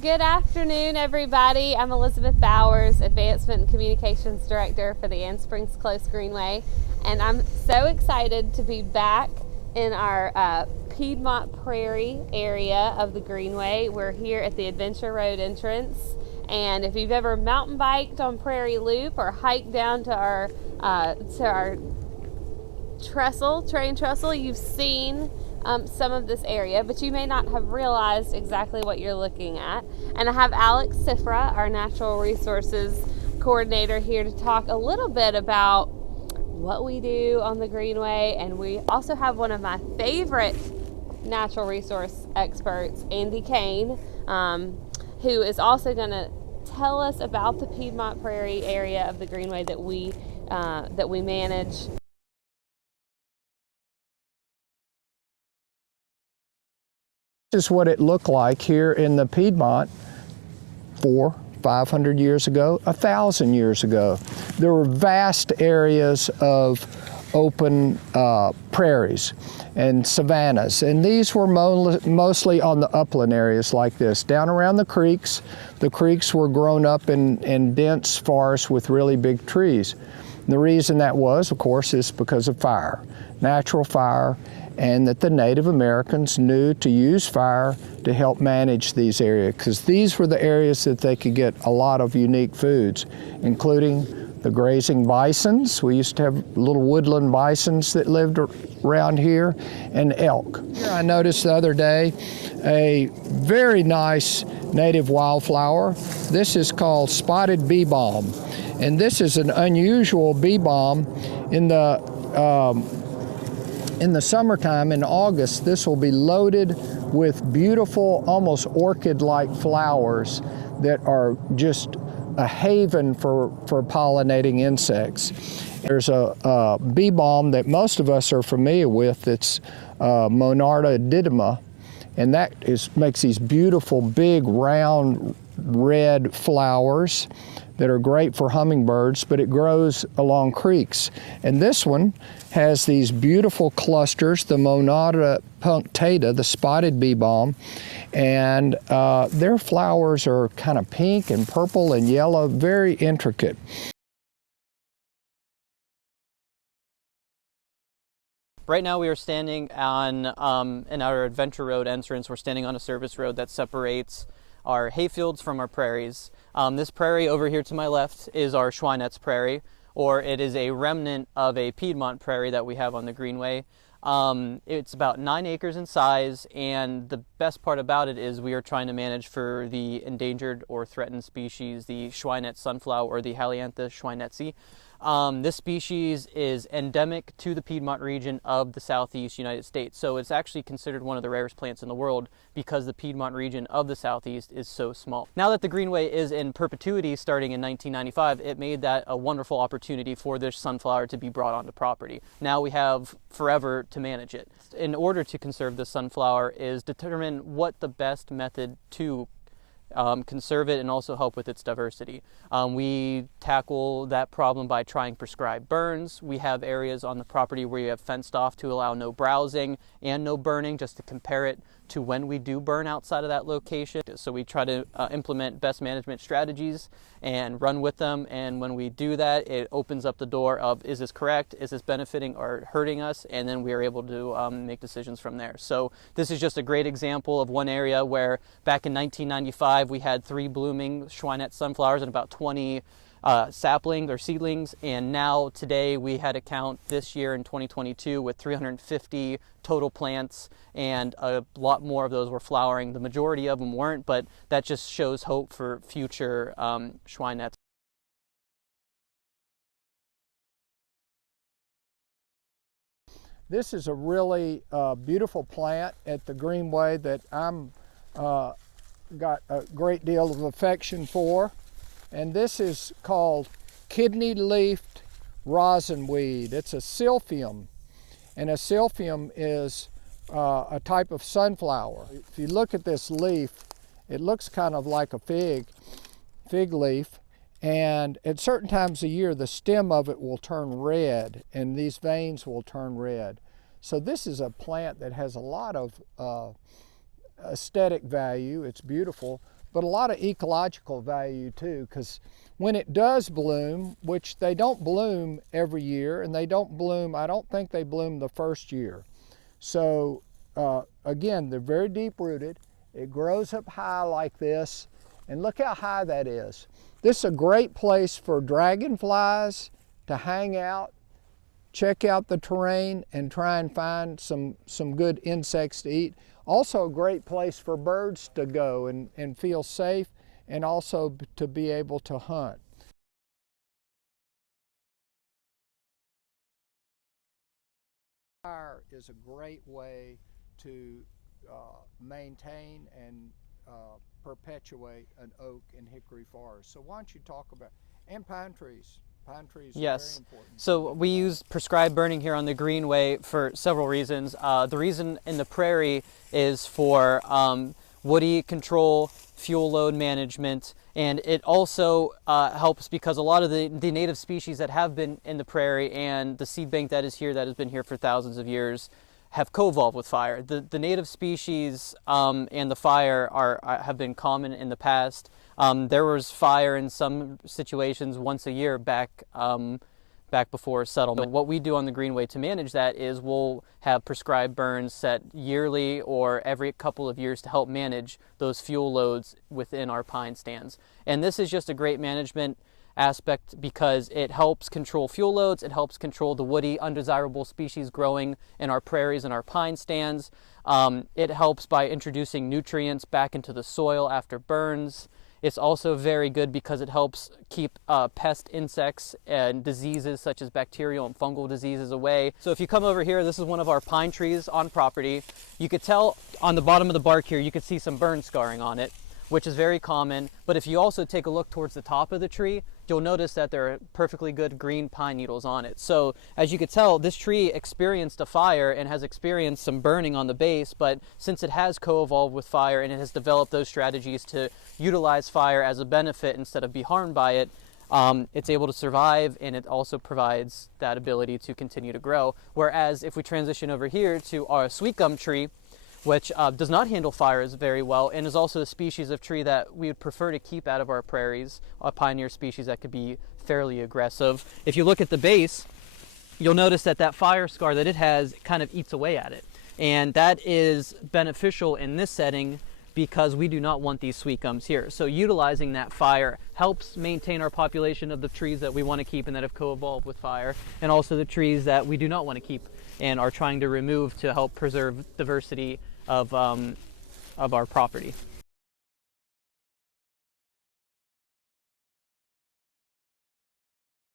Good afternoon, everybody. I'm Elizabeth Bowers, Advancement and Communications Director for the Ann Springs Close Greenway, and I'm so excited to be back in our Piedmont Prairie area of the Greenway. We're here at the Adventure Road entrance, and if you've ever mountain biked on Prairie Loop or hiked down to our train trestle, you've seen some of this area, but you may not have realized exactly what you're looking at. And I have Alex Cifra, our Natural Resources Coordinator, here to talk a little bit about what we do on the Greenway. And we also have one of my favorite natural resource experts, Andy Kane, who is also going to tell us about the Piedmont Prairie area of the Greenway that we manage. This is what it looked like here in the Piedmont 500 years ago, 1,000 years ago. There were vast areas of open prairies and savannas, and these were mostly on the upland areas like this. Down around the creeks were grown up in dense forests with really big trees. And the reason that was, of course, is because of fire, natural fire, and that the Native Americans knew to use fire to help manage these areas, because these were the areas that they could get a lot of unique foods, including the grazing bisons. We used to have little woodland bisons that lived around here, and elk. Here I noticed the other day a very nice native wildflower. This is called spotted bee balm, and this is an unusual bee balm. In the summertime, in August, this will be loaded with beautiful, almost orchid-like flowers that are just a haven for pollinating insects. There's a bee balm that most of us are familiar with. It's Monarda didyma, and that makes these beautiful, big, round, red flowers that are great for hummingbirds, but it grows along creeks. And this one has these beautiful clusters, the Monarda punctata, the spotted bee balm, and their flowers are kind of pink and purple and yellow, very intricate. Right now we are standing on, in our Adventure Road entrance, we're standing on a service road that separates our hayfields from our prairies. This prairie over here to my left is our Schweinetz Prairie, or it is a remnant of a Piedmont prairie that we have on the Greenway. It's about 9 acres in size, and the best part about it is we are trying to manage for the endangered or threatened species, the Schweinetz sunflower or the Haliantha schweinetzi. This species is endemic to the Piedmont region of the southeast United States, so it's actually considered one of the rarest plants in the world because the Piedmont region of the southeast is so small. Now that the Greenway is in perpetuity starting in 1995, it made that a wonderful opportunity for this sunflower to be brought onto property. Now we have forever to manage it. In order to conserve the sunflower is determine what the best method to conserve it and also help with its diversity. We tackle that problem by trying prescribed burns. We have areas on the property where you have fenced off to allow no browsing and no burning, just to compare it to when we do burn outside of that location. So we try to implement best management strategies and run with them, and when we do that, it opens up the door of, is this correct, is this benefiting or hurting us, and then we are able to make decisions from there. So this is just a great example of one area where back in 1995 we had 3 blooming Schweinetz sunflowers and about 20 saplings or seedlings, and now today we had a count this year in 2022 with 350 total plants, and a lot more of those were flowering. The majority of them weren't, but that just shows hope for future Schweinetz. This is a really beautiful plant at the Greenway that I'm got a great deal of affection for. And this is called kidney-leafed rosinweed. It's a silphium, and a silphium is a type of sunflower. If you look at this leaf, it looks kind of like a fig leaf, and at certain times of year the stem of it will turn red and these veins will turn red. So this is a plant that has a lot of aesthetic value. It's beautiful, but a lot of ecological value too, because when it does bloom, which they don't bloom every year, and they don't bloom, I don't think they bloom the first year. So again, they're very deep rooted. It grows up high like this, and look how high that is. This is a great place for dragonflies to hang out, check out the terrain, and try and find some good insects to eat. Also a great place for birds to go and feel safe, and also to be able to hunt. Fire is a great way to maintain and perpetuate an oak and hickory forest. So why don't you talk about, and pine trees. Pine trees are Yes. very important. So we use prescribed burning here on the Greenway for several reasons. The reason in the Prairie is for woody control, fuel load management, and it also helps because a lot of the native species that have been in the Prairie and the seed bank that is here, that has been here for thousands of years, have co-evolved with fire. The native species and the fire have been common in the past. There was fire in some situations once a year back before settlement. What we do on the Greenway to manage that is we'll have prescribed burns set yearly or every couple of years to help manage those fuel loads within our pine stands. And this is just a great management aspect because it helps control fuel loads, it helps control the woody undesirable species growing in our prairies and our pine stands. It helps by introducing nutrients back into the soil after burns. It's also very good because it helps keep pest insects and diseases such as bacterial and fungal diseases away. So if you come over here, this is one of our pine trees on property. You could tell on the bottom of the bark here, you could see some burn scarring on it, which is very common. But if you also take a look towards the top of the tree, you'll notice that there are perfectly good green pine needles on it. So as you could tell, this tree experienced a fire and has experienced some burning on the base, but since it has co-evolved with fire and it has developed those strategies to utilize fire as a benefit instead of be harmed by it, it's able to survive, and it also provides that ability to continue to grow. Whereas if we transition over here to our sweet gum tree, which does not handle fires very well and is also a species of tree that we would prefer to keep out of our prairies, a pioneer species that could be fairly aggressive. If you look at the base, you'll notice that that fire scar that it has kind of eats away at it. And that is beneficial in this setting because we do not want these sweet gums here. So utilizing that fire helps maintain our population of the trees that we want to keep and that have co-evolved with fire, and also the trees that we do not want to keep and are trying to remove to help preserve diversity of our property.